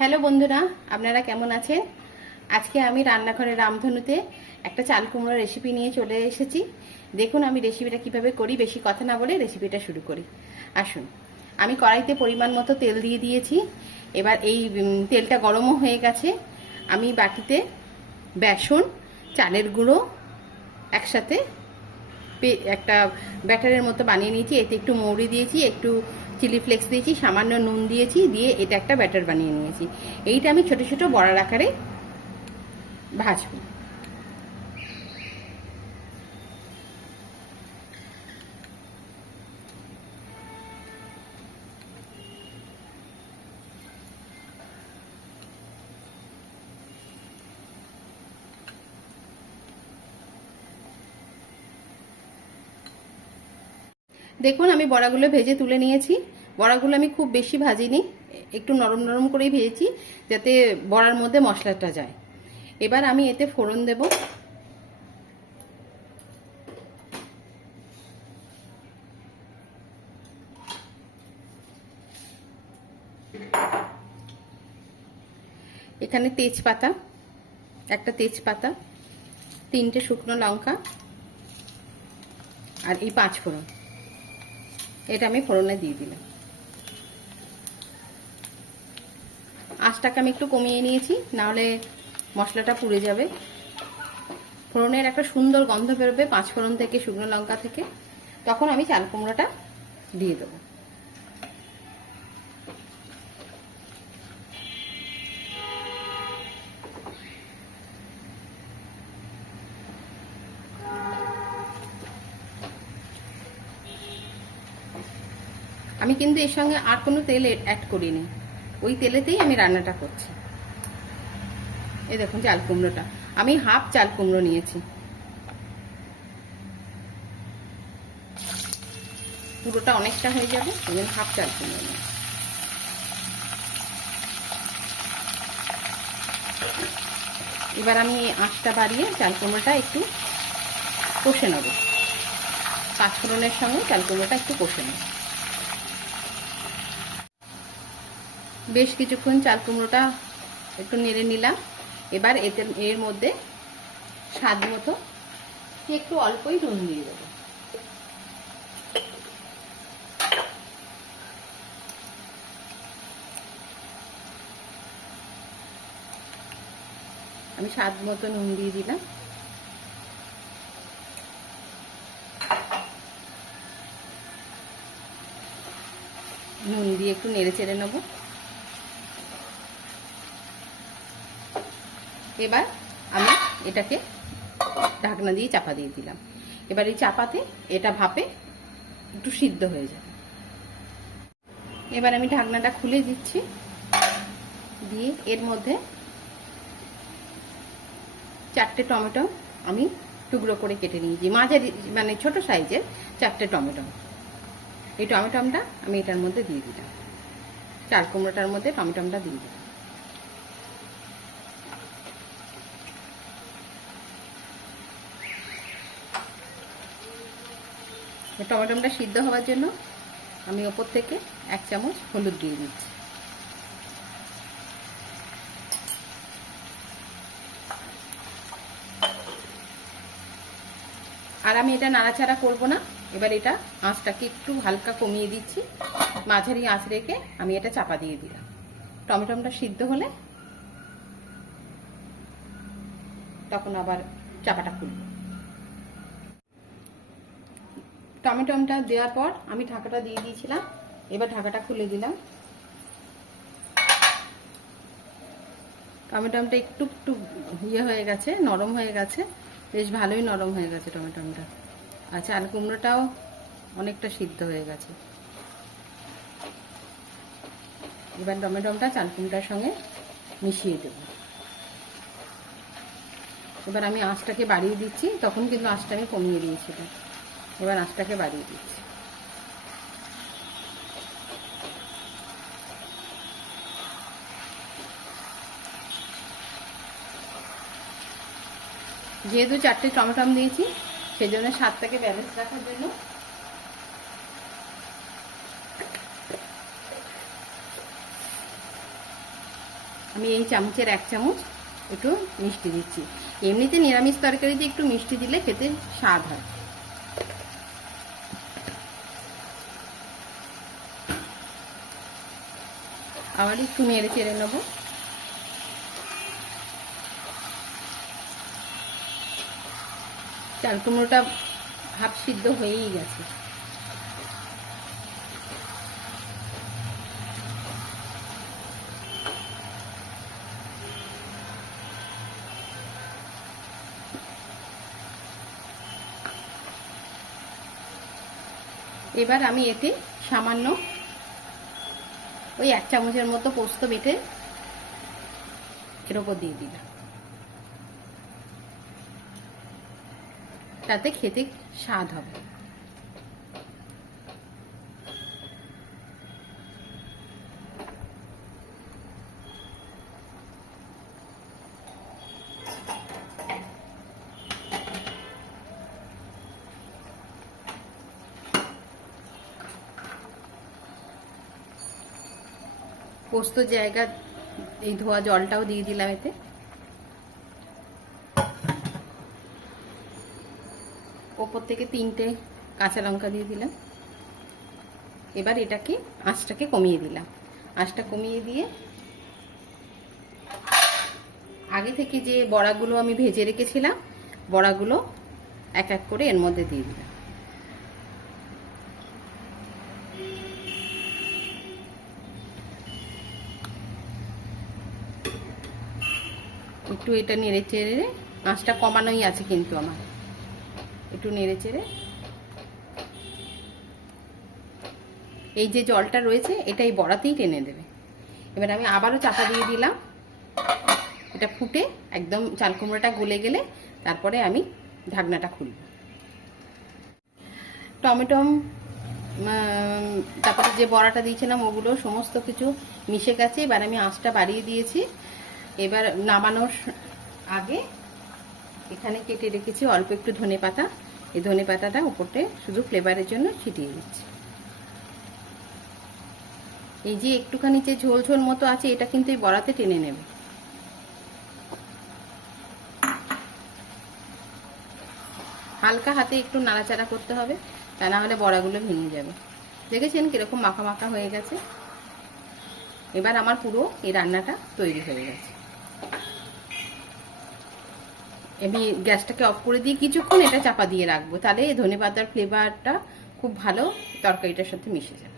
Hello বন্ধুরা, আপনারা কেমন আছেন? আজকে আমি রান্নাঘরে রামধনুতে একটা চাল কুমড়োর রেসিপি নিয়ে চলে এসেছি। দেখুন আমি রেসিপিটা কিভাবে করি। বেশি কথা না বলে রেসিপিটা শুরু করি। আসুন, আমি কড়াইতে পরিমাণ মতো তেল দিয়ে দিয়েছি। এবার এই তেলটা গরমও হয়ে গেছে। আমি বাটিতে বেসন, চালের গুঁড়ো একসাথে একটা ব্যাটারের মতো বানিয়ে নিয়েছি। এতে একটু মৌরি দিয়েছি, একটু চিলি ফ্লেক্স দিয়েছি, সামান্য নুন দিয়েছি, দিয়ে এটা একটা ব্যাটার বানিয়ে নিয়েছি। এইটা আমি ছোট ছোট বড়ার আকারে ভাজবো। দেখুন আমি বড়াগুলো ভেজে তুলে নিয়েছি। বড়াগুলো আমি খুব বেশি ভাজিনি, একটু নরম নরম করেই ভেজেছি যাতে বড়ার মধ্যে মশলাটা যায়। এবার আমি এতে ফোড়ন দেব। এখানে তেজপাতা, একটা তেজপাতা, 3টে শুকনো লঙ্কা আর এই 5 ফোড়ন, এটা আমি ফোড়নে দিয়ে দিলাম। আঁচটাকে আমি একটু কমিয়ে নিয়েছি, নাহলে মশলাটা পুড়ে যাবে। ফোড়নের একটা সুন্দর গন্ধ বেরোবে 5 ফোড়ন থেকে, শুকনো লঙ্কা থেকে। তখন আমি চাল কুমড়োটা দিয়ে দেবো। আমি কিন্তু এর সঙ্গে আর কোনো তেল অ্যাড করিনি, ওই তেলেতেই আমি রান্নাটা করছি। এই দেখুন চাল কুমড়োটা, আমি হাফ চাল কুমড়ো নিয়েছি, পুরোটা অনেকটা হয়ে যাবে, এবং হাফ চাল কুমড়ো নিয়ে। এবার আমি আঁচটা বাড়িয়ে চাল কুমড়োটা একটু কষে নেব। 5 ফোড়নের সঙ্গে চাল কুমড়োটা একটু কষে নেব। বেশ কিছুক্ষণ চাল কুমড়োটা একটু নেড়ে নিলাম। এবার এর মধ্যে স্বাদ মতো একটু অল্পই নুন দিয়ে দেবো। আমি স্বাদ মতো নুন দিয়ে দিলাম। নুন দিয়ে একটু নেড়ে চেড়ে নেব। এবার আমি এটাকে ঢাকনা দিয়ে চাপা দিয়ে দিলাম। এবার এই চাপাতে এটা ভাপে একটু সিদ্ধ হয়ে যাবে। এবার আমি ঢাকনাটা খুলে দিচ্ছি, দিয়ে এর মধ্যে 4টে টমেটো আমি টুকরো করে কেটে নিয়েছি, মাঝারি মানে ছোট সাইজের 4টে টমেটো। এই টমেটোটা আমি এটার মধ্যে দিয়ে দিলাম, চাল কুমড়োটার মধ্যে টমেটোটা দিয়ে দিলাম। টমেটোটা সিদ্ধ হওয়ার জন্য আমি ওপর থেকে 1 চামচ হলুদ দিয়ে দিচ্ছি। আর আমি এটা নাড়াচাড়া করব না। এবার এটা আঁচটাকে একটু হালকা কমিয়ে দিচ্ছি, মাঝারি আঁচ রেখে আমি এটা চাপা দিয়ে দিলাম। টমেটোটা সিদ্ধ হলে তখন আবার চাপাটা খুলব। টমেটোটা দেওয়ার পর আমি ঢাকাটা দিয়ে দিয়েছিলাম, এবার ঢাকাটা খুলে দিলাম। টমেটোটা একটু একটু ইয়ে হয়ে গেছে, নরম হয়ে গেছে, বেশ ভালোই নরম হয়ে গেছে টমেটোটা। আর চাল কুমড়োটাও অনেকটা সিদ্ধ হয়ে গেছে। এবার টমেটোটা চাল কুমড়োটার সঙ্গে মিশিয়ে দেব। এবার আমি আঁচটাকে বাড়িয়ে দিচ্ছি, তখন কিন্তু আঁচটা আমি কমিয়ে দিয়েছিলাম। এবার আঁচটাকে বাড়িয়ে দিচ্ছি। যেহেতু 4টে টমেটো দিয়েছি, সেই জন্য স্বাদটাকে ব্যালেন্স রাখার জন্য আমি এই চামচের 1 চামচ একটু মিষ্টি দিচ্ছি। এমনিতে নিরামিষ তরকারিতে একটু মিষ্টি দিলে খেতে স্বাদ হয়। আবার একটু নেড়ে চেড়ে নেবো। চাল কুমড়োটা হাফ সিদ্ধ হয়েই গেছে। এবার আমি এতে সামান্য ওই 1 চামচের মতো পোস্ত বেটে এর উপর দিয়ে দিলাম, তাতে খেতে স্বাদ হবে। পোস্ত জায়গা এই ধোয়া জলটাও দিয়ে দিলাম এতে। ওপর থেকে 3টে কাঁচা লঙ্কা দিয়ে দিলাম। এবার এটাকে আঁচটাকে কমিয়ে দিলাম। আঁচটা কমিয়ে দিয়ে আগে থেকে যে বড়াগুলো আমি ভেজে রেখেছিলাম বড়াগুলো এক এক করে এর মধ্যে দিয়ে দিলাম। একটু এটা নেড়ে চেড়ে, আঁচটা কমানোই আছে কিন্তু আমার, একটু নেড়ে চেড়ে এই যে জলটা রয়েছে এটা এই বড়াতেই টেনে দেবে। এবার আমি আবারও চাপা দিয়ে দিলাম। এটা ফুটে একদম চাল কুমড়োটা গলে গেলে তারপরে আমি ঢাকনাটা খুলব। টমেটো তারপরে যে বড়াটা দিয়েছিলাম ওগুলো সমস্ত কিছু মিশে গেছে। এবার আমি আঁচটা বাড়িয়ে দিয়েছি। এবার নামানোর আগে এখানে কেটে রেখেছি অল্প একটু ধনেপাতা। এই ধনেপাতাটা উপরতে শুধু ফ্লেভারের জন্য ছিটিয়ে দিচ্ছি। এই যে একটুখানি যে ঝোল ঝোল মতো আছে এটা কিন্তু এই বড়াতে টেনে নেবে। হালকা হাতে একটু নাড়াচাড়া করতে হবে, তা না হলে বড়াগুলো ভেঙে যাবে। দেখেছেন কিরকম মাখা মাখা হয়ে গেছে। এবার আমার পুরো এই রান্নাটা তৈরি হয়ে গেছে। আমি গ্যাসটাকে অফ করে দিয়ে কিছুক্ষণ এটা চাপা দিয়ে রাখবো, তাহলে ধনেপাতার ফ্লেভারটা খুব ভালো তরকারিটার সাথে মিশে যাবে।